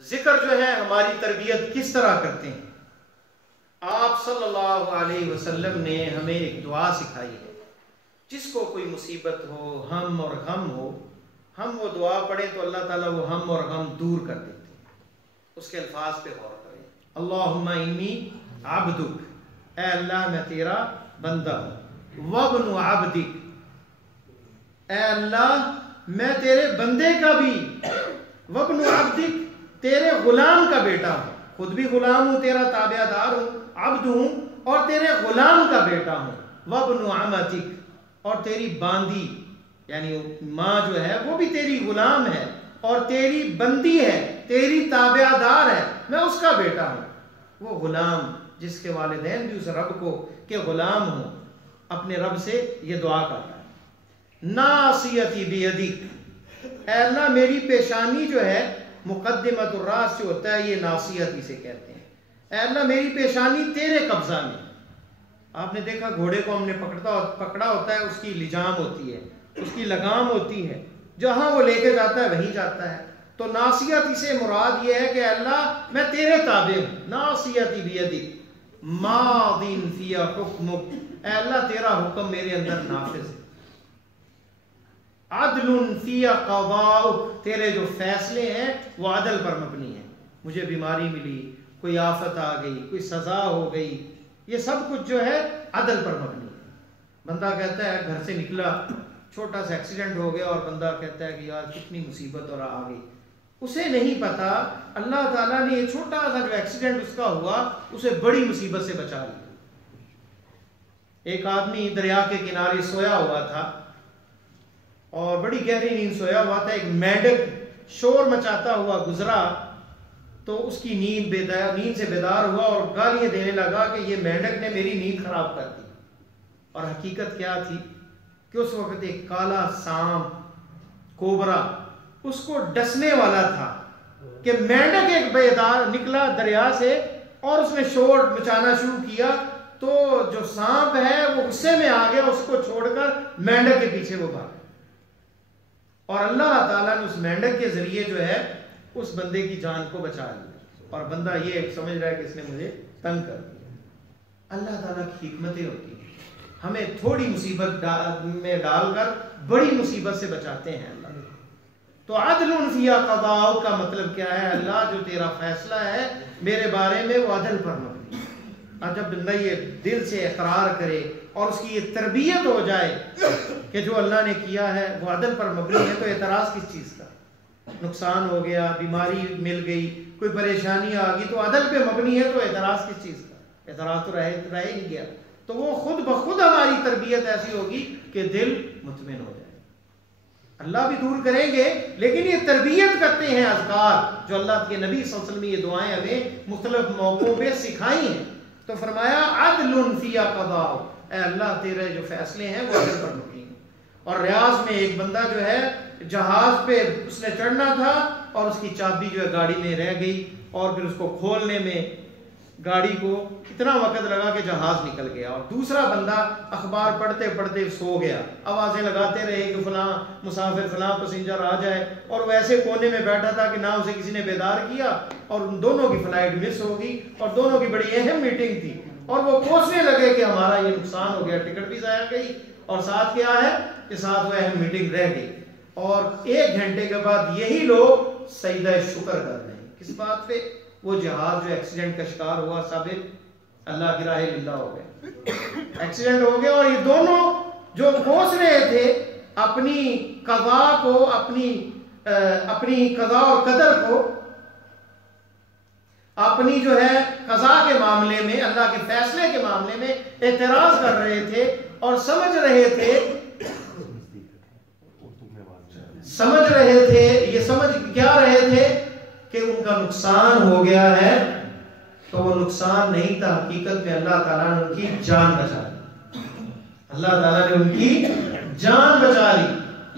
ذکر جو ہے ہماری تربیت کس طرح کرتے ہیں؟ آپ صلی اللہ علیہ وسلم نے ہمیں ایک دعا سکھائی ہے. جس کو کوئی مصیبت ہو، ہم اور غم ہو، ہم وہ دعا پڑھیں تو اللہ تعالیٰ وہ ہم اور غم دور کر دیتے ہیں. اس کے الفاظ پہ غور کریں. اللہم انی عبدک، اے اللہ میں تیرا بندہ ہوں. وابن عبدک، اے اللہ میں تیرے بندے کا بھی، وابن عبدک تیرے غلام کا بیٹا ہوں. خود بھی غلام ہوں، تیرا تابع دار ہوں، عبد ہوں، اور تیرے غلام کا بیٹا ہوں. وابن عمتک، اور تیری باندی یعنی ماں جو ہے وہ بھی تیری غلام ہے اور تیری بندی ہے، تیری تابع دار ہے، میں اس کا بیٹا ہوں. وہ غلام جس کے والدین بھی اس رب کو کہ غلام ہوں، اپنے رب سے یہ دعا کرتا ہے. ناصیتی بیدک، اے اللہ میری پیشانی جو ہے، مقدمت الراس جو ہوتا ہے یہ ناصیتی سے کہتے ہیں. اے اللہ میری پیشانی تیرے قبضہ میں. آپ نے دیکھا گھوڑے کو ہم نے پکڑا ہوتا ہے، اس کی لجام ہوتی ہے، اس کی لگام ہوتی ہے، جہاں وہ لے کے جاتا ہے وہیں جاتا ہے. تو ناصیتی سے مراد یہ ہے کہ اللہ میں تیرے تابع ہوں. ناصیتی بیدک ماضٍ فی حکمک، اے اللہ تیرا حکم میرے اندر نافذ ہے. عدل فی قضاؤک، تیرے جو فیصلے ہیں وہ عدل پر مبنی ہیں. مجھے بیماری ملی، کوئی آفت آ گئی، کوئی سزا ہو گئی، یہ سب کچھ جو ہے عدل پر مبنی ہے. بندہ کہتا ہے گھر سے نکلا، چھوٹا سا ایکسیڈنٹ ہو گیا اور بندہ کہتا ہے کہ یار کتنی مصیبت اور آ گئی. اسے نہیں پتا اللہ تعالیٰ نے یہ چھوٹا سا جو ایکسیڈنٹ اس کا ہوا اسے بڑی مصیبت سے بچا لیا. ایک آدمی دریا کے کنارے سویا ہوا تھا اور بڑی گہری نیند سویا ہوا تھا. ایک مینڈک شور مچاتا ہوا گزرا تو اس کی نیند سے بیدار ہوا اور گالیاں دینے لگا کہ یہ مینڈک نے میری نیند خراب کر دی. اور حقیقت کیا تھی کہ اس وقت ایک کالا سانپ کوبرا اس کو ڈسنے والا تھا کہ مینڈک ایک بیدار نکلا دریا سے اور اس نے شور مچانا شروع کیا تو جو سانپ ہے وہ غصے میں آ گیا، اس کو چھوڑ کر مینڈک کے پیچھے وہ بھاگا. اور اللہ تعالیٰ نے اس مینڈک کے ذریعے جو ہے اس بندے کی جان کو بچا لیا. اور بندہ یہ سمجھ رہا ہے کہ اس نے مجھے تنگ کر دیا. اللہ تعالیٰ کی حکمتیں ہوتی ہیں، ہمیں تھوڑی مصیبت میں ڈال کر بڑی مصیبت سے بچاتے ہیں اللہ. تو عدل فی قضاؤک کا مطلب کیا ہے؟ اللہ جو تیرا فیصلہ ہے میرے بارے میں وہ عدل پر مبنی ہے. اور جب بندہ یہ دل سے اقرار کرے اور اس کی یہ تربیت ہو جائے کہ جو اللہ نے کیا ہے وہ عدل پر مبنی ہے، تو اعتراض کس چیز کا؟ نقصان ہو گیا، بیماری مل گئی، کوئی پریشانی آ گئی تو عدل پہ مبنی ہے، تو اعتراض کس چیز کا؟ اعتراض تو رہ ہی گیا. تو وہ خود بخود ہماری تربیت ایسی ہوگی کہ دل مطمئن ہو جائے. اللہ بھی دور کریں گے لیکن یہ تربیت کرتے ہیں اذکار جو اللہ کے نبی صلی اللہ علیہ وسلم یہ دعائیں ہمیں مختلف موقعوں پہ سکھائی ہیں. تو فرمایا عدل فی قضاؤک، اے اللہ تیرے جو فیصلے ہیں وہ عدل پر مبنی ہیں. اور ریاض میں ایک بندہ جو ہے جہاز پہ اس نے چڑھنا تھا اور اس کی چابی جو ہے گاڑی میں رہ گئی اور پھر اس کو کھولنے میں گاڑی کو اتنا وقت لگا کہ جہاز نکل گیا. اور دوسرا بندہ اخبار پڑھتے پڑھتے سو گیا، آوازیں لگاتے رہے کہ فلاں مسافر فلاں پیسنجر آ جائے، اور وہ ایسے کونے میں بیٹھا تھا کہ نہ اسے کسی نے بیدار کیا اور ان دونوں کی فلائٹ مس ہو گئی اور دونوں کی بڑی اہم میٹنگ تھی. اور وہ کوسنے لگے کہ ہمارا یہ نقصان ہو گیا، ٹکٹ بھی ضائع گئی اور ساتھ کیا ہے کہ ساتھ وہ اہم میٹنگ رہ گئی. اور 1 گھنٹے کے بعد یہی لوگ سجدہ شکر کر رہے ہیں. کس بات پہ؟ وہ جہاز جو ایکسیڈنٹ کا شکار ہوا ثابت اللہ کی راہ للہ ہو گئے، ایکسیڈنٹ ہو گیا. اور یہ دونوں جو کوس رہے تھے اپنی قضا کو، اپنی قضا اور قدر کو، اپنی جو ہے قضا کے معاملے میں، اللہ کے فیصلے کے معاملے میں اعتراض کر رہے تھے اور سمجھ رہے تھے، یہ سمجھ کیا رہے تھے کہ ان کا نقصان ہو گیا ہے. تو وہ نقصان نہیں تھا، حقیقت میں اللہ تعالیٰ نے ان کی جان بچا لی. اللہ تعالیٰ نے ان کی جان بچا لی.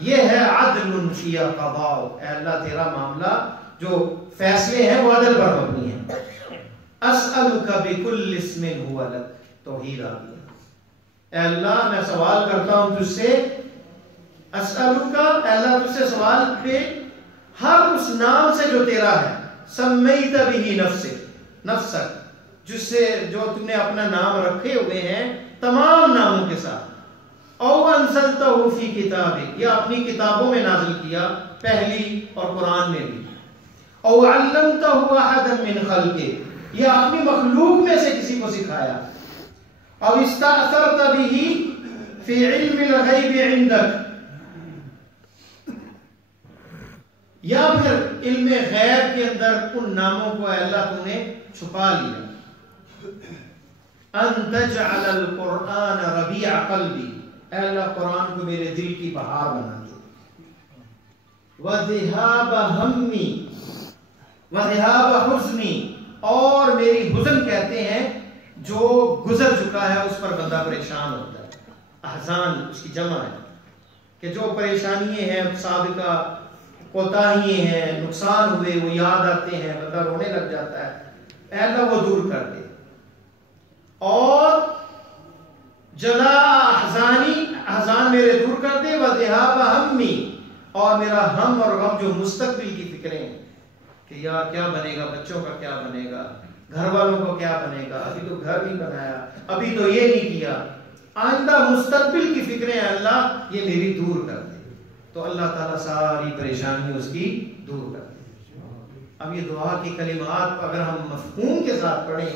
یہ ہے عدل فی قضاؤک، اے اللہ تیرا معاملہ جو فیصلے ہیں وہ عدل پر مبنی ہیں. اسألک بکل اسم ہوا لک، توحید آ گیا. اے اللہ میں سوال کرتا ہوں تجھ سے، اسألک، اے اللہ تجھ سے سوال پہ ہر اس نام سے جو تیرا ہے، سمیت به نفسک، جس سے جو تم نے اپنا نام رکھے ہوئے ہیں تمام ناموں کے ساتھ، او انزلتہ فی کتابک، یا اپنی کتابوں میں نازل کیا، پہلی اور قرآن میں بھی، او علمتہ احدا من خلقک، یا اپنی مخلوق میں سے کسی کو سکھایا، او استأثرت به فی علم الغیب عندک، یا پھر علم غیب کے اندر ان ناموں کو اے اللہ تو نے چھپا لیا، ان تجعل القرآن ربیع قلبی، اے اللہ قرآن کو میرے دل کی بہار بنا دے، وذہاب ہمی وذہاب حزنی، اور میری حزن کہتے ہیں جو گزر چکا ہے اس پر بندہ پریشان ہوتا ہے، احزان اس کی جمع ہے کہ جو پریشانیاں ہیں سابقہ کوتاہیاں ہیں نقصان ہوئے وہ یاد آتے ہیں، بندہ رونے لگ جاتا ہے، اے اللہ وہ دور کر دے، اور جلا احزانی، احزان میرے دور کر دے، وذہاب ہمی، اور میرا ہم اور غم جو مستقبل کی فکریں ہیں کہ یار کیا بنے گا، بچوں کا کیا بنے گا، گھر والوں کو کیا بنے گا، ابھی تو گھر نہیں بنایا، ابھی تو یہ نہیں کیا، آئندہ مستقبل کی فکریں اللہ یہ میری دور کر دے، تو اللہ تعالیٰ ساری پریشانی اس کی دور کر دے۔ اب یہ دعا کی کلمات اگر ہم مفہوم کے ساتھ پڑھیں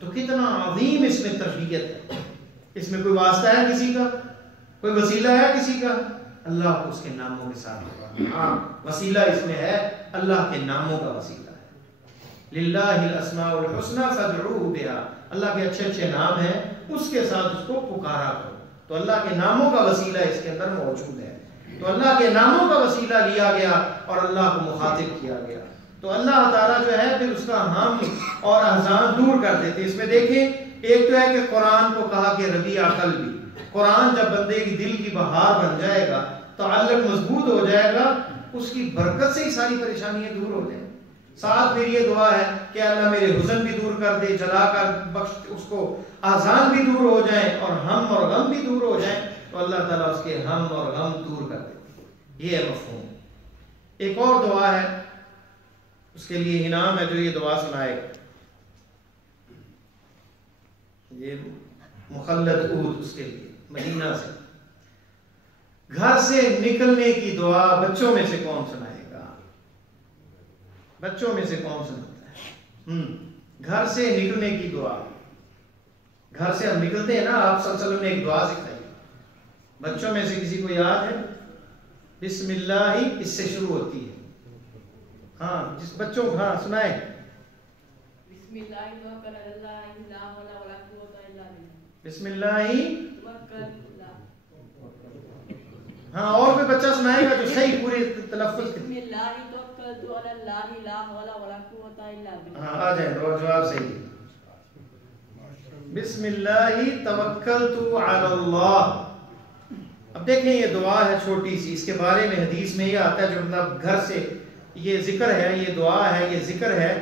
تو کتنا عظیم اس میں تربیت ہے، اس میں کوئی واسطہ ہے کسی کا، کوئی وسیلہ ہے کسی کا، اللہ کو اس کے ناموں کے ساتھ ہوگا، ہاں وسیلہ اس میں ہے اللہ کے ناموں کا وسیلہ ہے، للہ الاسماء الحسنى فادعوه بها، اللہ کے اچھے اچھے نام ہیں اس کے ساتھ اس کو پکارا کرو، تو اللہ کے ناموں کا وسیلہ اس کے اندر موجود ہے، تو اللہ کے ناموں کا وسیلہ لیا گیا اور اللہ کو مخاطب کیا گیا، تو اللہ تعالیٰ جو ہے پھر اس کا ہم اور احزان دور کر دیتے۔ اس میں دیکھیں ایک تو ہے کہ قرآن کو کہا کہ ربیع قلبی، قرآن جب بندے کی دل کی بہار بن جائے گا، تعلق مضبوط ہو جائے گا، اس کی برکت سے ہی ساری پریشانیاں دور ہو جائیں۔ ساتھ پھر یہ دعا ہے کہ اللہ میرے حزن بھی دور کر دے، جلا کر بخش، اس کو احزان بھی دور ہو جائیں اور ہم اور غم بھی دور ہو جائیں، تو اللہ تعالیٰ اس کے ہم اور غم دور کر دے، یہ ہے مفہوم۔ ایک اور دعا ہے، اس کے لیے انعام ہے جو یہ دعا سنائے گا، یہ مخلد عود، اس کے لیے مدینہ سے، گھر سے نکلنے کی دعا بچوں میں سے کون سنائے گا؟ بچوں میں سے کون سناتا ہے؟ گھر سے نکلنے کی دعا، گھر سے ہم نکلتے ہیں نا، آپ صلی اللہ علیہ وسلم نے ایک دعا سکھائی، بچوں میں سے کسی کو یاد ہے؟ بسم اللہ ہی اس سے شروع ہوتی ہے، ہاں جس بچوں کو، ہاں سنائے، بسم اللہ توکل علی اللہ لا حول ولا قوت الا باللہ، بسم اللہ ہی، توکل اللہ، ہاں اور کوئی بچہ سنائے گا جو صحیح پوری تلفظ بسم اللہ توکلت علی اللہ لا حول ولا قوت الا باللہ، ہاں آ جائیں، جواب صحیح، بسم اللہ توکلت علی اللہ۔ اب دیکھیں یہ دعا ہے چھوٹی سی، اس کے بارے میں حدیث میں یہ آتا ہے جو مطلب گھر سے یہ ذکر ہے، یہ دعا ہے، یہ ذکر ہے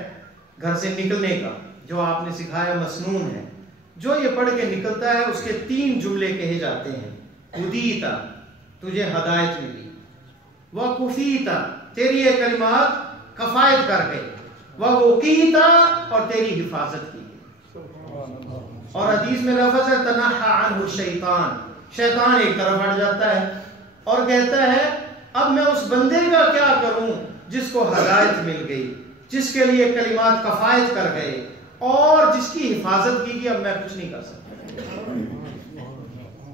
گھر سے نکلنے کا جو آپ نے سکھایا، مسنون ہے، جو یہ پڑھ کے نکلتا ہے اس کے 3 جملے کہے جاتے ہیں، ہدیتا تجھے ہدایت ملی، وکفیتا تیری یہ کلمات کفایت کر گئے، ووقیتا اور تیری حفاظت کی گئی، اور حدیث میں لفظ ہے تنحى عنہ الشیطان، شیطان ایک طرف ہٹ جاتا ہے اور کہتا ہے اب میں اس بندے کا کیا کروں جس کو ہدایت مل گئی، جس کے لیے کلمات کفایت کر گئے اور جس کی حفاظت کی گئی، اب میں کچھ نہیں کر سکتا۔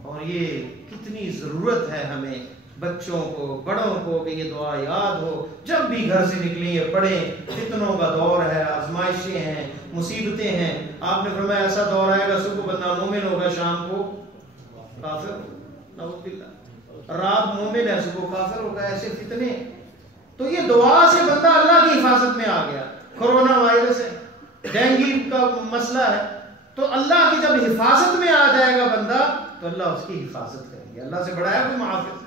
اور یہ کتنی ضرورت ہے ہمیں بچوں کو، بڑوں کو کہ یہ دعا یاد ہو، جب بھی گھر سے نکلیں یہ پڑھیں، فتنوں کا دور ہے، آزمائشیں ہیں، مصیبتیں ہیں، آپ نے فرمایا ایسا دور آئے گا صبح بندہ مومن ہوگا، شام کو کافر، نعوذ باللہ، رات مومن ہے صبح کافر ہوگا، ایسے فتنے، تو یہ دعا سے بندہ اللہ کی حفاظت میں آ گیا، کرونا وائرس ہے، ڈینگی کا مسئلہ ہے، تو اللہ کی جب حفاظت میں آ جائے گا بندہ تو اللہ اس کی حفاظت کرے گا، اللہ سے بڑا ہے کوئی محافظ۔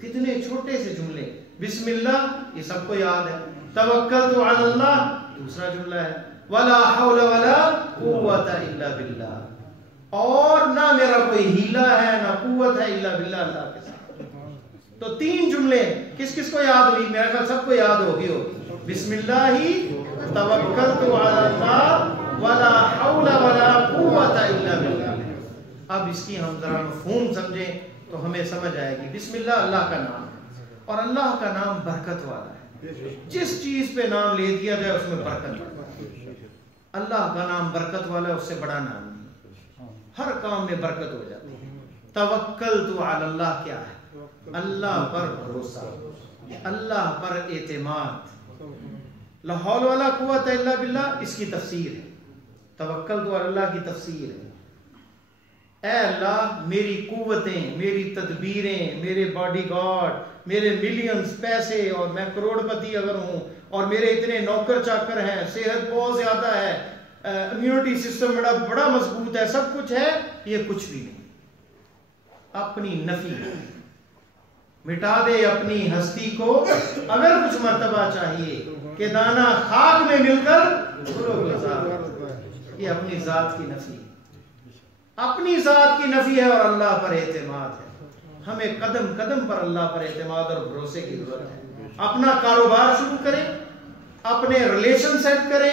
کتنے چھوٹے سے جملے، بسم اللہ یہ سب کو یاد ہے، توکلت علی اللہ دوسرا جملہ ہے، ولا حول ولا قوت الا باللہ، اور نہ میرا کوئی ہیلہ ہے نہ قوت ہے الا باللہ، اللہ کے ساتھ۔ تو 3 جملے کس کس کو یاد ہوئی؟ میرا خیال سب کو یاد ہوگی، بسم اللہ توکلت علی اللہ ولا حول ولا قوت الا باللہ. اب اس کی ہم ذرا مفہوم سمجھیں تو ہمیں سمجھ آئے گی. بسم اللہ اللہ کا نام ہے اور اللہ کا نام برکت والا ہے. جس چیز پہ نام لے دیا جائے اس میں برکت ہے. اللہ کا نام برکت والا ہے, اس سے بڑا نام نہیں. ہر کام میں برکت ہو جاتی ہے. توکلت علی اللہ کیا ہے؟ اللہ پر بھروسہ, اللہ پر اعتماد. لا حول ولا قوت الا باللہ اس کی تفسیر ہے. توکلت علی اللہ کی تفسیر ہے اے اللہ میری قوتیں, میری تدبیریں, میرے باڈی گارڈ, میرے ملینز پیسے اور میں کروڑ پتی اگر ہوں اور میرے اتنے نوکر چاکر ہیں, صحت بہت زیادہ ہے, امیونٹی سسٹم بڑا مضبوط ہے, سب کچھ ہے, یہ کچھ بھی نہیں. اپنی نفی مٹا دے اپنی ہستی کو. اگر کچھ مرتبہ چاہیے کہ دانا خاک میں مل کر یہ اپنی ذات کی نفی, اپنی ذات کی نفی ہے اور اللہ پر اعتماد ہے. ہمیں قدم قدم پر اللہ پر اعتماد اور بھروسے کی ضرورت ہے. اپنا کاروبار شروع کریں, اپنے ریلیشن سیٹ کریں,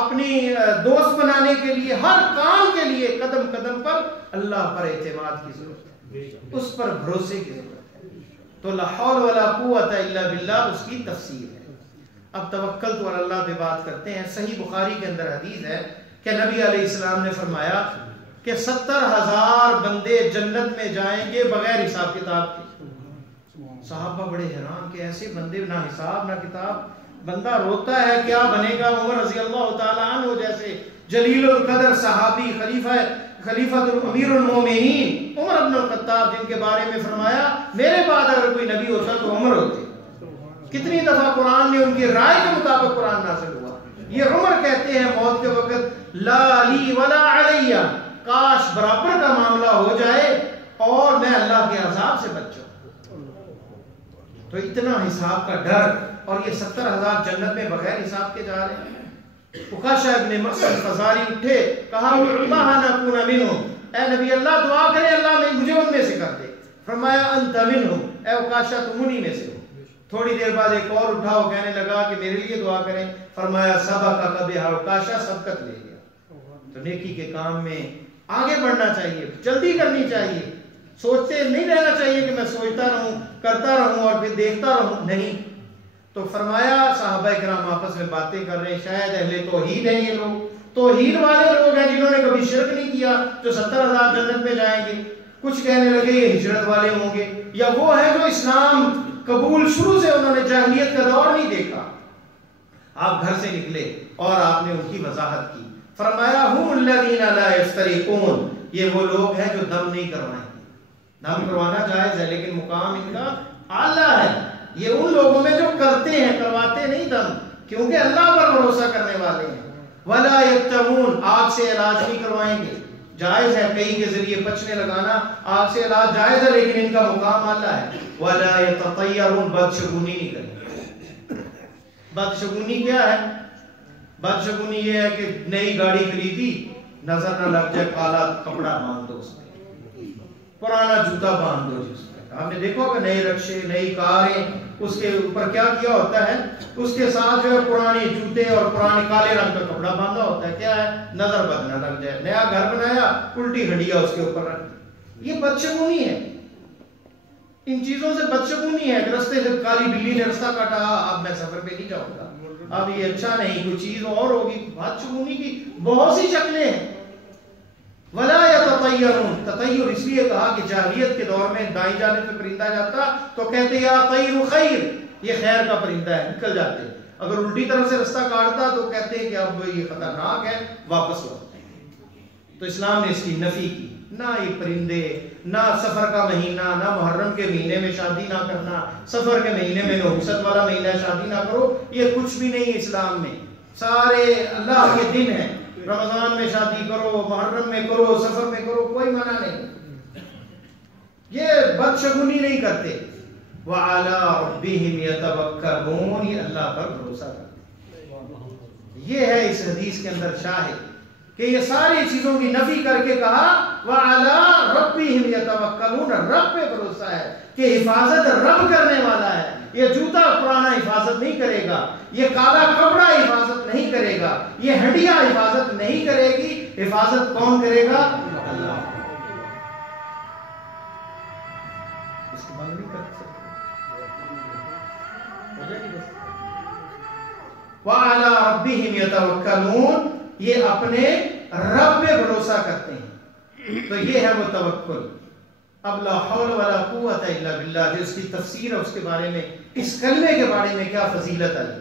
اپنی دوست بنانے کے لیے, ہر کام کے لیے قدم قدم پر اللہ پر اعتماد کی ضرورت ہے, اس پر بھروسے کی ضرورت ہے. تو لا حول ولا قوت الا باللہ اس کی تفسیر ہے. اب توکلت علی اللہ پہ بات کرتے ہیں. صحیح بخاری کے اندر حدیث ہے کہ نبی علیہ السلام نے فرمایا کہ 70,000 بندے جنت میں جائیں گے بغیر حساب کتاب کے. صحابہ بڑے حیران کہ ایسے بندے, نہ حساب نہ کتاب. بندہ روتا ہے کیا بنے گا. عمر رضی اللہ تعالیٰ عنہ جیسے جلیل القدر صحابی, خلیفۃ امیر المومنین عمر بن الخطاب, جن کے بارے میں فرمایا میرے بعد اگر کوئی نبی ہوتا تو عمر ہوتے. کتنی دفعہ قرآن نے ان کی رائے کے مطابق قرآن نازل ہوا. یہ عمر کہتے ہیں موت کے وقت لا لی ولا علیہ, کاش برابر کا معاملہ ہو جائے اور میں اللہ کے عذاب سے بچ جاؤں. تو اتنا حساب کا ڈر, اور یہ 70,000 جنت میں بغیر حساب کے جا رہے ہیں. عکاشہ ابن محصن فزاری اٹھے, کہا اللہ نکون منہم, اے نبی اللہ دعا کرے اللہ مجھے ان میں سے کر دے. فرمایا انت منہم, اے عکاشہ تم انہی میں سے ہو. تھوڑی دیر بعد ایک اور اٹھا وہ کہنے لگا کہ میرے لیے دعا کریں. فرمایا سبقک بہا, عکاشہ سبقت لے گیا. تو نیکی کے کام میں آگے بڑھنا چاہیے, جلدی کرنی چاہیے, سوچتے نہیں رہنا چاہیے کہ میں سوچتا رہوں, کرتا رہوں اور پھر دیکھتا رہوں, نہیں. تو فرمایا صحابہ کرام آپس میں باتیں کر رہے ہیں, شاید اہل توحید ہیں یہ لوگ, توحید والے لوگ ہیں جنہوں نے کبھی شرک نہیں کیا, جو 70,000 جنت میں جائیں گے. کچھ کہنے لگے یہ ہجرت والے ہوں گے, یا وہ ہیں جو اسلام قبول شروع سے انہوں نے جاہلیت کا دور نہیں دیکھا. آپ گھر سے نکلے اور آپ نے ان کی وضاحت کی. فرمایا ہم الذین لا یستریقون, یہ وہ لوگ ہیں جو دم نہیں کروائیں گے. دم کروانا جائز ہے لیکن مقام ان کا اعلیٰ ہے. یہ ان لوگوں میں جو کرتے ہیں, کرواتے نہیں دم, کیونکہ اللہ پر بھروسہ کرنے والے ہیں. ولا یکتمون, آگ سے علاج نہیں کروائیں گے. جائز ہے کئی کے ذریعے پچنے لگانا, آگ سے علاج جائز ہے لیکن ان کا مقام اعلیٰ ہے. ولا یتطیرون, بدشگونی نہیں کریں. بدشگونی کیا ہے؟ بدشگونی یہ ہے کہ نئی گاڑی خریدی, نظر نہ لگ جائے کالا کپڑا باندھ دو اس میں, پرانا جوتا باندھ دو جس میں. آپ نے دیکھو کہ نئے رکشے, نئی کاریں, اس کے اوپر کیا کیا ہوتا ہے, اس کے ساتھ جو ہے پرانے جوتے اور پرانے کالے رنگ کا کپڑا باندھا ہوتا ہے. کیا ہے؟ نظر بد نہ لگ جائے. نیا گھر بنایا, الٹی ہڈیاں اس کے اوپر رکھ دی. یہ بدشگونی ہے. ان چیزوں سے بدشگونی ہے. رستے سے کالی بلی نے رستہ کاٹا, اب میں سفر پہ نہیں جاؤں گا, اب یہ اچھا نہیں, کوئی چیز اور ہوگی. بدشگونی کی بہت سی شکلیں ہیں. ولا یتطیرون, تطیر اس لیے کہا کہ جاہلیت کے دور میں دائیں جانب سے پرندہ جاتا تو کہتے یا طیر خیر, یہ خیر کا پرندہ ہے, نکل جاتے. اگر الٹی طرف سے رستہ کاٹتا تو کہتے کہ اب یہ خطرناک ہے, واپس لوٹتے. تو اسلام نے اس کی نفی کی. نہ یہ پرندے, نہ سفر کا مہینہ, نہ محرم کے مہینے میں شادی نہ کرنا, سفر کے مہینے میں نحوست والا مہینہ شادی نہ کرو, یہ کچھ بھی نہیں اسلام میں. سارے اللہ کے دن ہیں. رمضان میں شادی کرو, محرم میں کرو, سفر میں کرو, کوئی منع نہیں. یہ بدشگونی نہیں کرتے. وَعَلَىٰ رَبِّهِمْ يَتَوَكَّلُونَ, یہ اللہ پر بھروسہ کرتے. یہ ہے اس حدیث کے اندر شاہد کہ یہ ساری چیزوں کی نفی کر کے کہا وَعَلَىٰ رَبِّهِمْ يَتَوَكَّلُونَ, رب پہ بھروسہ ہے کہ حفاظت رب کرنے والا ہے, یہ جوتا پرانا حفاظت نہیں کرے گا، یہ کالا کپڑا حفاظت نہیں کرے گا، یہ ہڈیاں حفاظت نہیں کرے گی. حفاظت کون کرے گا؟ اللہ. استعمال نہیں کر سکتے. وَعَلَىٰ رَبِّهِمْ يَتَوَكَّلُونَ، یہ اپنے رب پہ بھروسہ کرتے ہیں. تو یہ ہے وہ توکل. اب لا حول ولا قوت الا باللہ، جو اس کی تفسیر ہے اس کے بارے میں، اس کلمے کے بارے میں کیا فضیلت آئی.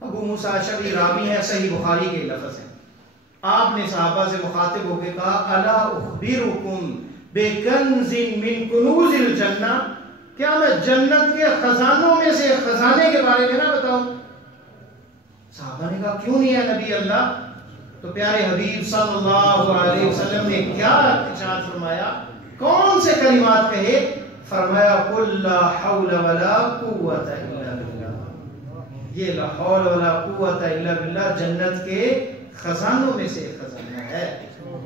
ابو موسیٰ اشعری راوی ہیں، صحیح بخاری کے لفظ ہیں. آپ نے صحابہ سے مخاطب ہو کے کہا الا اخبرکم بکنز من کنوز الجنہ، کیا میں جنت کے خزانوں میں سے خزانے کے بارے میں نہ بتاؤں؟ صحابہ نے کہا کیوں نہیں ہے نبی اللہ؟ تو پیارے حبیب صلی اللہ علیہ وسلم نے کیا ارشاد فرمایا؟ کون سے کلمات کہے؟ فرمایا قل لا حول ولا قوت الا باللہ. یہ لا حول ولا قوت الا باللہ جنت کے خزانوں میں سے خزانہ ہے.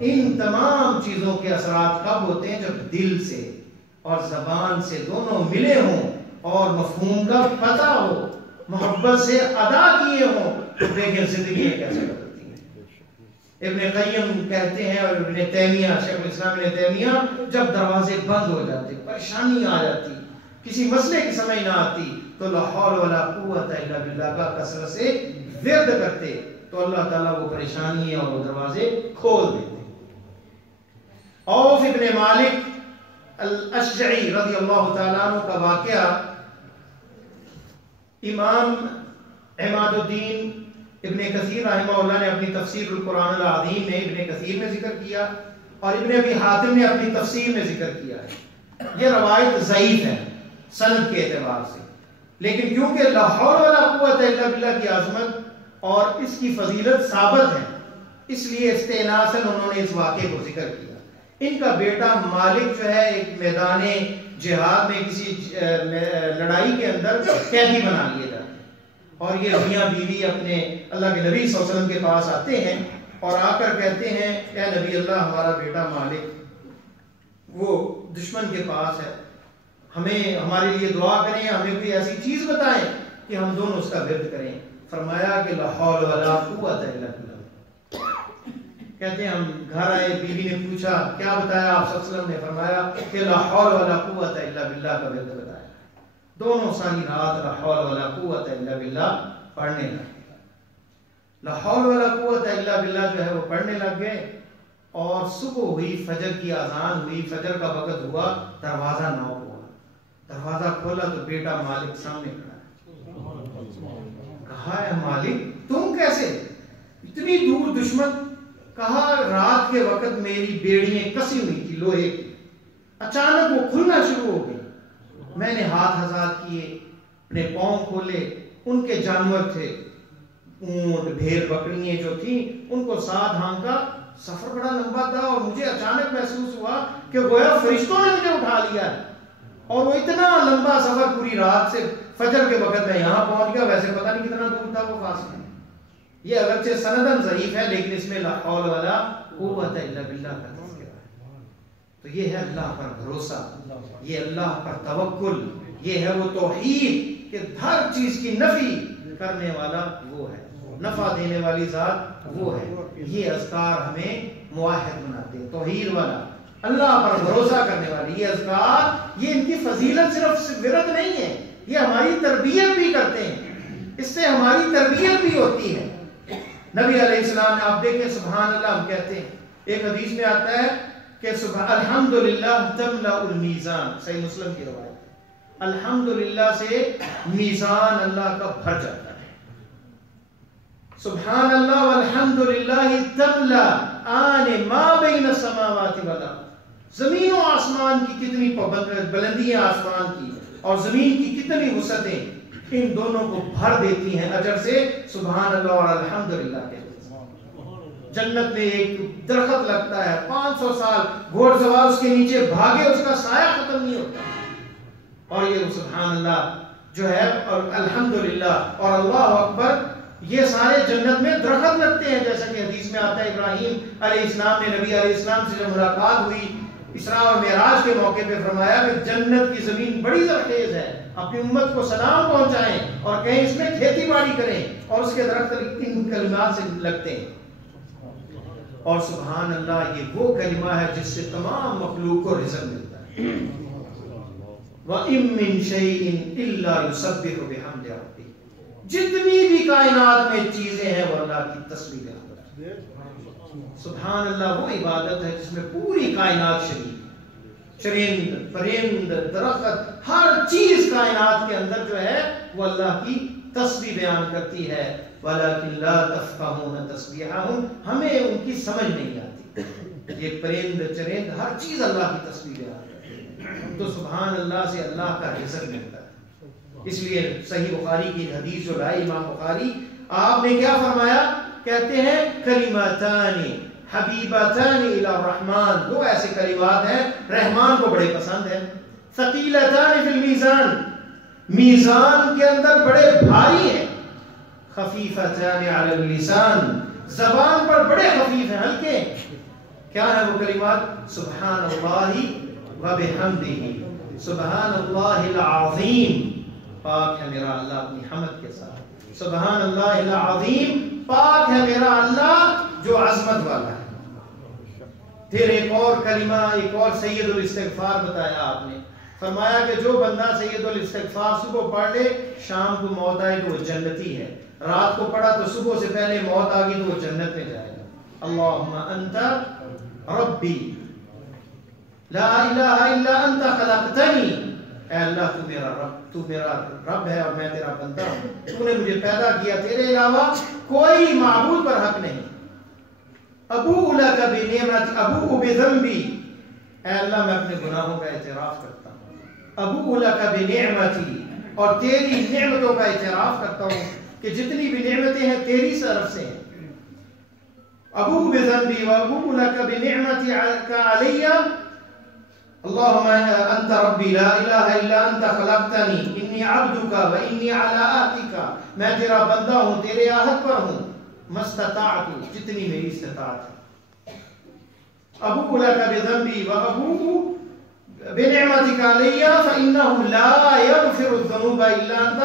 ان تمام چیزوں کے اثرات کب ہوتے ہیں؟ جب دل سے اور زبان سے دونوں ملے ہوں اور مفہوم کا پتہ ہو، محبت سے ادا کیے ہوں. تو دیکھیں زندگی کیسے بدلتی ہے. ابن قیم کہتے ہیں اور ابن تیمیہ، شیخ الاسلام ابن تیمیہ، جب دروازے بند ہو جاتے، پریشانی آ جاتی، کسی مسئلے کی سمجھ نہ آتی، تو لا حول ولا قوت الا باللہ کا کثرت سے ورد کرتے تو اللہ تعالیٰ وہ پریشانی اور وہ دروازے کھول دیتے. عوف ابن مالک الاشجعی رضی اللہ تعالیٰ عنہ کا واقعہ امام عماد الدین ابن کثیر رحمہ اللہ نے اپنی تفسیر القرآن العظیم میں ابن کثیر میں ذکر کیا اور ابن ابی حاتم نے اپنی تفسیر میں ذکر کیا ہے. یہ روایت ضعیف ہے سند کے اعتبار سے، لیکن کیونکہ لا حول ولا قوت الا باللہ کی عظمت اور اس کی فضیلت ثابت ہے، اس لیے استئناساً انہوں نے اس واقعے کو ذکر کیا. ان کا بیٹا مالک جو ہے ایک میدان جہاد میں کسی لڑائی کے اندر قیدی بنا لیے جاتے ہیں اور یہ میاں بیوی اپنے اللہ کے نبی صلی اللہ علیہ وسلم کے پاس آتے ہیں اور آ کر کہتے ہیں اے نبی اللہ، ہمارا بیٹا مالک وہ دشمن کے پاس ہے، ہمیں ہمارے لیے دعا کریں، ہمیں کوئی ایسی چیز بتائیں کہ ہم دونوں اس کا ورد کریں. فرمایا کہ لا حول ولا قوت الا باللہ. کہتے ہیں ہم گھر آئے، بیوی نے پوچھا کیا بتایا آپ صلی اللہ علیہ وسلم نے؟ فرمایا کہ لا حول ولا قوت الا باللہ کا ورد بتایا. دونوں ساری رات لا حول ولا قوت الا باللہ پڑھنے لگے. لا حول ولا قوت الا باللہ جو ہے وہ پڑھنے لگ گئے اور صبح ہوئی، فجر کی اذان ہوئی، فجر کا وقت ہوا، دروازہ نہ ہوا. دروازہ کھولا تو بیٹا مالک سامنے کھڑا ہے. کہا ہے مالک تم کیسے؟ اتنی دور دشمن. کہا رات کے وقت میری بیڑیاں کسی ہوئی تھی لوہے کی، اچانک وہ کھلنا شروع ہو گئی. میں نے ہاتھ آزاد کیے، اپنے پاؤں کھولے، ان کے جانور تھے، اونٹ بھیڑ بکریاں جو تھیں ان کو ساتھ ہانکا. سفر بڑا لمبا تھا اور مجھے اچانک محسوس ہوا کہ گویا فرشتوں نے مجھے اٹھا لیا ہے. اور وہ اتنا لمبا سفر پوری رات سے فجر کے وقت میں یہاں پہنچ گیا. ویسے پتہ نہیں کتنا دور تھا وہ فاصلہ. یہ اگرچہ سندن ضعیف ہے لیکن اس میں لا حول ولا قوت الا باللہ کا تذکرہ ہے. تو یہ ہے اللہ پر بھروسہ، یہ اللہ پر توکل، یہ ہے وہ توحید کہ ہر چیز کی نفی کرنے والا وہ ہے، نفع دینے والی ذات وہ ہے. یہ اذکار ہمیں موحد بناتے ہیں. توحید والا، اللہ پر بھروسہ کرنے والی یہ اذکار، یہ ان کی فضیلت صرف ورد نہیں ہے، یہ ہماری تربیت بھی کرتے ہیں، اس سے ہماری تربیت بھی ہوتی ہے. نبی علیہ السلام نے آپ دیکھیں سبحان اللہ ہم کہتے ہیں. ایک حدیث میں آتا ہے کہ الحمدللہ تملأ المیزان، صحیح مسلم کی روایت ہے. الحمدللہ سے میزان اللہ کا بھر جاتا ہے. سبحان اللہ والحمدللہ تملأ آن ما بین السماوات والارض. زمین و آسمان کی کتنی بلندیاں آسمان کی اور زمین کی کتنی وسعتیں، ان دونوں کو بھر دیتی ہیں اجر سے. سبحان اللہ اور الحمدللہ کے. جنت میں ایک درخت لگتا ہے، 500 سال گھوڑ سوار اس کے نیچے بھاگے اس کا سایہ ختم نہیں ہوتا. اور یہ سبحان اللہ جو ہے اور الحمدللہ اور اللہ اکبر، یہ سارے جنت میں درخت لگتے ہیں. جیسا کہ حدیث میں آتا ہے ابراہیم علیہ السلام نے نبی علیہ السلام سے جب ملاقات ہوئی اسراء اور معراج کے موقع پہ فرمایا کہ جنت کی زمین بڑی زرخیز ہے، اپنی امت کو سلام پہنچائیں اور کہیں اس میں کھیتی باڑی کریں اور اس کے درخت ان کلمات سے لگتے ہیں. اور سبحان اللہ یہ وہ کلمہ ہے جس سے تمام مخلوق کو رزق ملتا ہے. وَإِن مِّن شَيْءٍ إِلَّا يُسَبِّحُ بِحَمْدِ رَبِّهِ. جتنی بھی کائنات میں چیزیں ہیں وہ اللہ کی تسبیح کرتی ہیں. سبحان اللہ وہ عبادت ہے جس میں پوری کائنات شریک ہے. چرند پرند درخت ہر چیز کائنات کے اندر جو ہے وہ اللہ کی تسبیح بیان کرتی ہے. وَلَكِنْ لَا تَفْقَهُونَ تَسْبِيحَهُمْ. ہمیں ان کی سمجھ نہیں آتی. یہ پرند چرند ہر چیز اللہ کی تسبیح بیان کرتی ہے. تو سبحان اللہ سے اللہ کا رزق ملتا ہے. اس لیے صحیح بخاری کی حدیث جو لائی امام بخاری، آپ نے کیا فرمایا؟ کہتے ہیں کلمتان حبیبتان الی الرحمن. دو ایسے کلمات ہیں رحمان کو بڑے پسند ہیں. ثقیلتان فی المیزان. میزان کے اندر بڑے بھاری ہیں. خفیفتان علی اللسان. زبان پر بڑے خفیف ہیں، ہلکے. کیا ہے وہ کلمات؟ سبحان اللہ وبحمدہ، سبحان اللہ العظیم. پاک ہے میرا اللہ اپنی حمد کے ساتھ. سبحان اللہ العظیم، پاک ہے میرا اللہ جو عظمت والا ہے. پھر ایک اور کلمہ، ایک اور سید الاستغفار بتایا آپ نے. فرمایا کہ جو بندہ سید الاستغفار صبح پڑھ لے، شام کو موت آئے تو وہ جنتی ہے. رات کو پڑھا تو صبح سے پہلے موت آ گئی تو وہ جنت میں جائے گا. اللہم انت ربی لا الہ الا انت خلقتنی. اے اللہ تو میرا رب ہے اور میں تیرا بندہ ہوں. تو نے مجھے پیدا کیا، تیرے علاوہ کوئی معبود پر حق نہیں. ابوء لک بنعمتی ابوء بذنبی. اے اللہ میں اپنے گناہوں کا اعتراف کرتا ہوں. ابوء لک بنعمتی، اور تیری نعمتوں کا اعتراف کرتا ہوں کہ جتنی بھی نعمتیں ہیں تیری طرف سے ہیں. ابوء بذنبی وابوء لک بنعمتک علی. اللهم انت ربی لا الہ الا انت خلقتنی انی عبدک و انی علی عہدک. میں تیرا بندہ ہوں، تیرے عہد پر ہوں. مستطاعت، جتنی میری استطاعت ہے. ابوء لک بذنبی و ابوء بنعمتک علی فانہ لا یغفر الذنوب الا انت.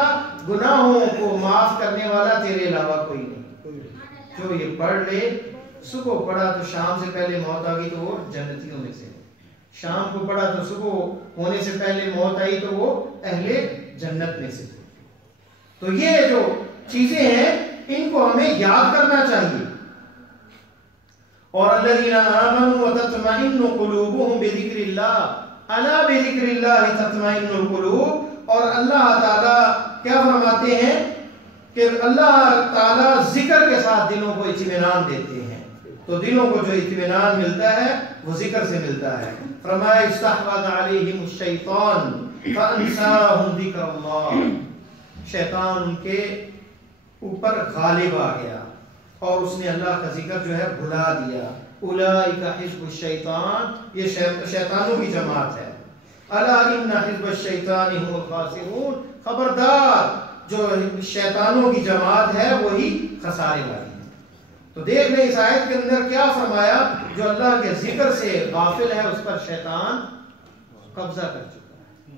گناہوں کو معاف کرنے والا تیرے علاوہ کوئی نہیں. جو یہ پڑھ لے، صبح پڑھا تو شام سے پہلے موت آ گئی تو وہ جنتیوں میں سے. شام کو پڑھا تو صبح ہونے سے پہلے موت آئی تو وہ اہل جنت میں سے. تو یہ جو چیزیں ہیں ان کو ہمیں یاد کرنا چاہیے. اور الذین آمنوا وتطمئن قلوبهم بذکر اللہ الا بذکر اللہ تطمئن القلوب. اور اللہ تعالیٰ کیا فرماتے ہیں کہ اللہ تعالیٰ ذکر کے ساتھ دلوں کو اطمینان دیتے ہیں. تو دلوں کو جو اطمینان ملتا ہے وہ ذکر سے ملتا ہے. فرمایا استحوذ علیہم الشیطان فانساہم ذکر اللہ. شیطان ان کے اوپر غالب آ گیا اور اس نے اللہ کا ذکر جو ہے بھلا دیا. اولئک حزب الشیطان، یہ شیطانوں کی جماعت ہے. الا ان حزب الشیطان هم الخاسرون. خبردار جو شیطانوں کی جماعت ہے وہی خسارے والی ہے. تو دیکھ لیں اس آیت کے اندر کیا فرمایا، جو اللہ کے ذکر سے غافل ہے اس پر شیطان قبضہ کر چکا ہے.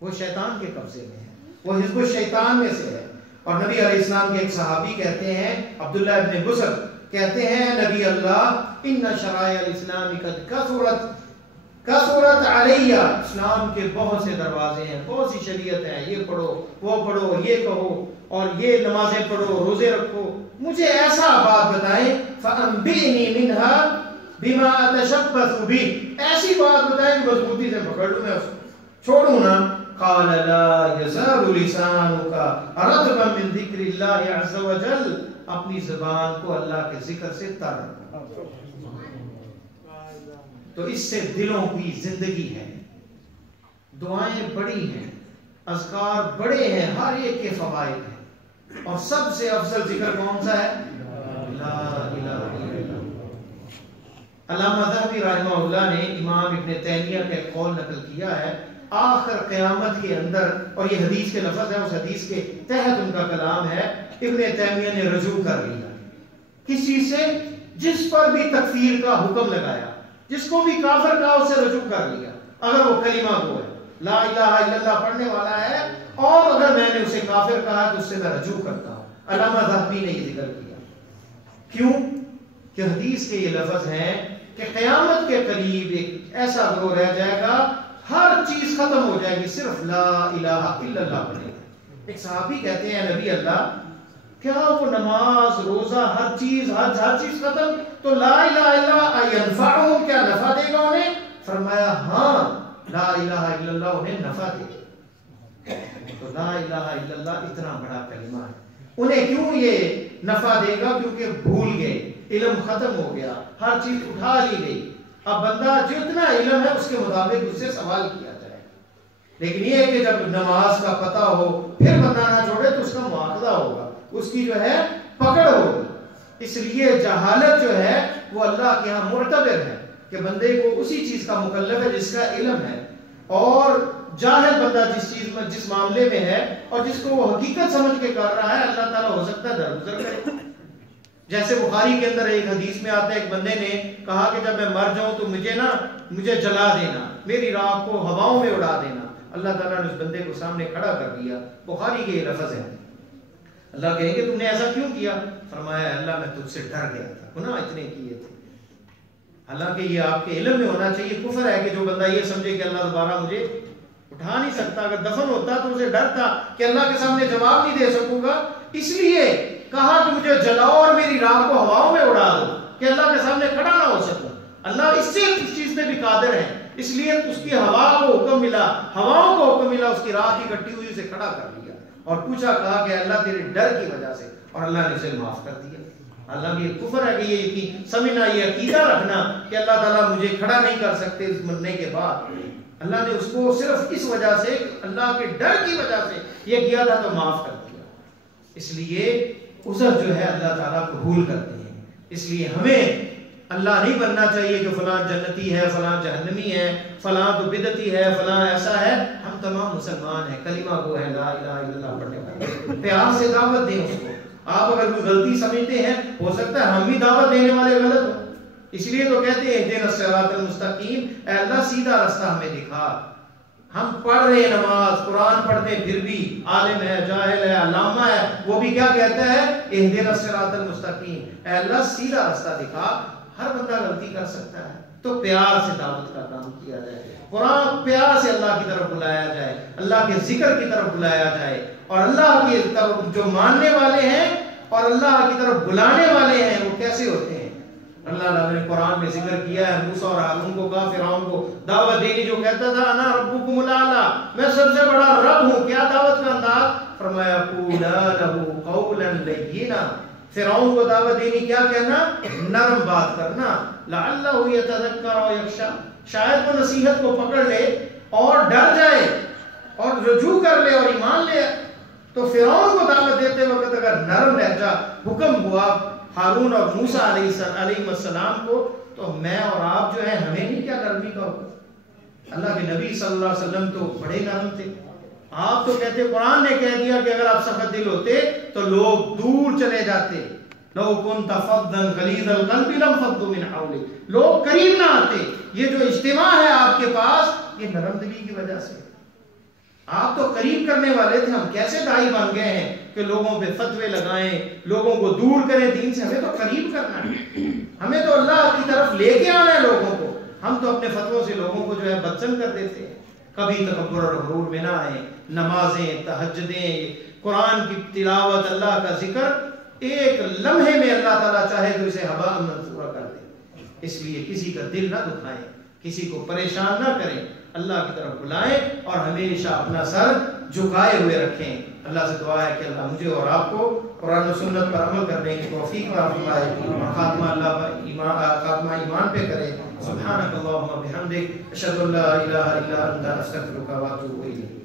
وہ شیطان کے قبضے میں ہے، وہ حزب الشیطان میں سے ہے. اور نبی علیہ السلام کے ایک صحابی کہتے ہیں، عبداللہ ابن بسر کہتے ہیں، نبی اللہ ان شرائع الاسلام قد کثرت علیہ. اسلام کے بہت سے دروازے ہیں، بہت سی شریعت ہیں، یہ پڑھو وہ پڑھو یہ کہو اور یہ نمازیں پڑھو روزے رکھو. مجھے ایسا بات بتائیں فانبئنی منہا بما اتشبث بہ. ایسی بات بتائیں کہ مضبوطی سے پکڑ لوں، میں چھوڑوں نہ. قال لا يزال لسانك رطبا من ذکر اللہ عز وجل. اپنی زبان کو اللہ کے ذکر سے تر رکھو. تو اس سے دلوں کی زندگی ہے. دعائیں بڑی ہیں، اذکار بڑے ہیں، ہر ایک کے فوائد ہیں. اور سب سے افضل ذکر کون سا ہے؟ لا الہ الا اللہ. علامہ ذہبی رحمہ اللہ نے امام ابن تیمیہ کا قول نقل کیا ہے آخر قیامت کے اندر، اور یہ حدیث کے لفظ ہے، اس حدیث کے تحت ان کا کلام ہے. ابن تیمیہ نے رجوع کر لیا کس چیز سے؟ جس پر بھی تکفیر کا حکم لگایا، جس کو بھی کافر کہا اس سے رجوع کر لیا اگر وہ کلمہ گو ہے. لا الہ الا اللہ پڑھنے والا ہے اور اگر میں نے اسے کافر کہا تو اس سے میں رجوع کرتا ہوں. علامہ ذہبی نے یہ ذکر کیا. کیوں کہ حدیث کے یہ لفظ ہیں کہ قیامت کے قریب ایک ایسا گروہ رہ جائے گا ہر چیز ختم ہو جائے گی صرف لا الہ الا اللہ پڑھے. ایک صحابی کہتے ہیں نبی اللہ کیا وہ نماز روزہ ہر چیز حج ہر چیز ختم تو لا الہ الا اللہ ینفعہم کیا نفع دے گا انہیں؟ فرمایا ہاں لا الہ الا اللہ انہیں نفع دے گا. تو لا الہ الا اللہ اتنا بڑا کلمہ ہے. انہیں کیوں یہ نفع دے گا؟ کیونکہ بھول گئے, علم ختم ہو گیا, ہر چیز اٹھا لی گئی. اب بندہ جتنا علم ہے اس کے مطابق اس سے سوال کیا جائے. لیکن یہ ہے کہ جب نماز کا پتہ ہو پھر بندہ نہ چھوڑے تو اس کا مواخذہ ہوگا, اس کی جو ہے پکڑ ہوگی. اس لیے جہالت جو ہے وہ اللہ کے ہاں معتبر ہے کہ بندے کو اسی چیز کا مکلف ہے جس کا علم ہے, اور جاہل بندہ جس چیز میں جس معاملے میں ہے اور جس کو وہ حقیقت سمجھ کے کر رہا ہے اللہ تعالیٰ ہو سکتا ہے درگزر کرے. جیسے بخاری کے اندر ایک حدیث میں آتا ہے ایک بندے نے کہا کہ جب میں مر جاؤں تو مجھے جلا دینا, میری راہ کو ہواؤں میں اڑا دینا. اللہ تعالیٰ نے اس بندے کو سامنے کھڑا کر دیا. بخاری کے یہ لفظ ہے. اللہ کہیں گے تم نے ایسا کیوں کیا؟ فرمایا اللہ میں تجھ سے ڈر گیا تھا, گناہ اتنے کیے تھے. حالانکہ یہ آپ کے علم میں ہونا چاہیے. کفر ہے کہ جو بندہ یہ سمجھے کہ اللہ دوبارہ مجھے اٹھا نہیں سکتا. اگر دفن ہوتا تو اسے ڈر تھا کہ اللہ کے سامنے جواب نہیں دے سکوں گا, اس لیے کہا کہ مجھے جلاؤ اور میری راہ کو ہواؤں میں اڑا دو کہ اللہ کے سامنے کھڑا نہ ہو سکوں. اللہ اس چیز پہ بھی قادر ہے, اس لیے اس کی ہوا کو حکم ملا, ہواؤں کو حکم ملا, اس کی راہ کی کٹی ہوئی اسے کھڑا کر دیا اور پوچھا کہا کہ اللہ تیرے ڈر کی وجہ سے, اور اللہ نے اسے معاف کر دیا. اللہ یہ کفر ہے کہ یہ سمجھنا, یہ عقیدہ رکھنا کہ اللہ تعالیٰ مجھے کھڑا نہیں کر سکتے اس مرنے کے بعد. اللہ نے اس کو صرف اس وجہ سے اللہ کے ڈر کی وجہ سے یہ کیا تھا تو معاف کر دیا. اس لیے عذر جو ہے اللہ تعالیٰ قبول کرتے ہیں. اس لیے ہمیں اللہ نہیں بننا چاہیے کہ فلاں جنتی ہے, فلاں جہنمی ہے, فلاں تو بدعتی ہے, فلاں ایسا ہے. ہم تمام مسلمان ہیں, کلمہ وہ ہے لا الہ الا اللہ پڑھنے والے. پیار سے دعوت دیں اس کو. آپ اگر کوئی غلطی سمجھتے ہیں ہو سکتا ہے ہم بھی دعوت دینے والے غلط ہوں, اس لیے تو کہتے ہیں اہدنا الصراط المستقیم, اے اللہ سیدھا راستہ ہمیں دکھا. ہم پڑھ رہے ہیں نماز قرآن پڑھتے پھر بھی عالم ہے, جاہل ہے, علامہ ہے, وہ بھی کیا کہتا ہے اہدنا الصراط المستقیم, اے اللہ سیدھا راستہ دکھا. ہر بندہ غلطی کر سکتا ہے, تو پیار سے دعوت کا کام کیا جائے, قرآن پیار سے اللہ کی طرف بلایا جائے, اللہ کے ذکر کی طرف بلایا جائے, اور اللہ کی طرف جو ماننے والے ہیں اور اللہ کی طرف بلانے والے ہیں وہ کیسے ہوتے ہیں. اللہ نے قرآن میں ذکر کیا ہے, موسیٰ اور ہارون کو کہا فرعون کو دعوت دینی, جو کہتا تھا انا ربکم الاعلی, میں سب سے بڑا رب ہوں. کیا دعوت کا انداز؟ فرمایا قولا لہ قولا لینا. فرعون کو دعوت دینی کیا کہنا؟ نرم بات کرنا. لعلہ یتذکر او یخشی, شاید وہ نصیحت کو پکڑ لے اور ڈر جائے اور رجوع کر لے اور ایمان لے. تو فرعون کو دعوت دیتے وقت اگر نرم لہجہ حکم ہوا ہارون اور موسیٰ علیہ السلام کو, تو میں اور آپ جو ہیں ہمیں نہیں کیا نرمی کا حکم. اللہ کے نبی صلی اللہ علیہ وسلم تو بڑے نرم تھے. آپ تو کہتے قرآن نے کہہ دیا کہ اگر آپ سخت دل ہوتے تو لوگ دور چلے جاتے. لو كنت فظا غلیظ القلب لانفضوا من حولك, لوگ قریب نہ آتے. یہ جو اجتماع ہے آپ کے پاس یہ نرم دلی کی وجہ سے. آپ تو قریب کرنے والے تھے, ہم کیسے داعی بن گئے ہیں کہ لوگوں پہ فتوے لگائیں, لوگوں کو دور کریں دین سے. ہمیں تو قریب کرنا ہے, ہمیں تو اللہ کی طرف لے کے آنا ہے لوگوں کو. ہم تو اپنے فتووں سے لوگوں کو جو ہے بدچن کر دیتے ہیں. کبھی تکبر اور غرور میں نہ آئیں. نمازیں, تہجدیں, قرآن کی تلاوت, اللہ کا ذکر, ایک لمحے میں اللہ تعالیٰ چاہے تو اسے ہوا منصورہ کر دے. اس لیے کسی کا دل نہ دکھائیں, کسی کو پریشان نہ کریں, اللہ کی طرف بلائیں اور ہمیشہ اپنا سر جھکائے ہوئے رکھیں. اللہ سے دعا ہے کہ اللہ مجھے اور آپ کو قرآن و سنت پر عمل کرنے کی توفیق عطا فرمائے اور خاتمہ ایمان پہ کرے. سبحانک اللہم و بحمدک, اشہد ان لا الہ الا انت, استغفرک و اتوب الیک.